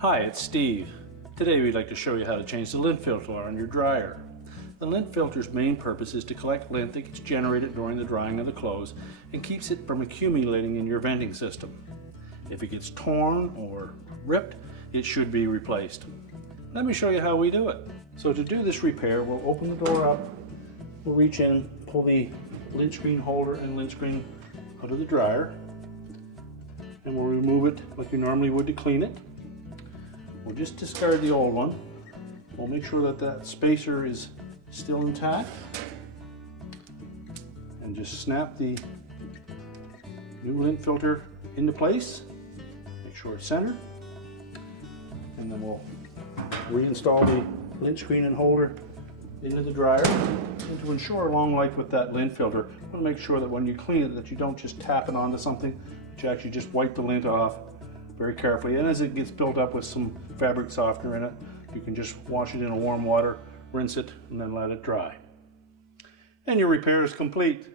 Hi, it's Steve. Today we'd like to show you how to change the lint filter on your dryer. The lint filter's main purpose is to collect lint that gets generated during the drying of the clothes and keeps it from accumulating in your venting system. If it gets torn or ripped, it should be replaced. Let me show you how we do it. So to do this repair, we'll open the door up, we'll reach in, pull the lint screen holder and lint screen out of the dryer, and we'll remove it like we normally would to clean it. We'll just discard the old one. We'll make sure that that spacer is still intact and just snap the new lint filter into place. Make sure it's centered, and then we'll reinstall the lint screen and holder into the dryer. And to ensure long life with that lint filter, I want to make sure that when you clean it that you don't just tap it onto something, but you actually just wipe the lint off very carefully. And as it gets built up with some fabric softener in it, you can just wash it in warm water, rinse it, and then let it dry. And your repair is complete.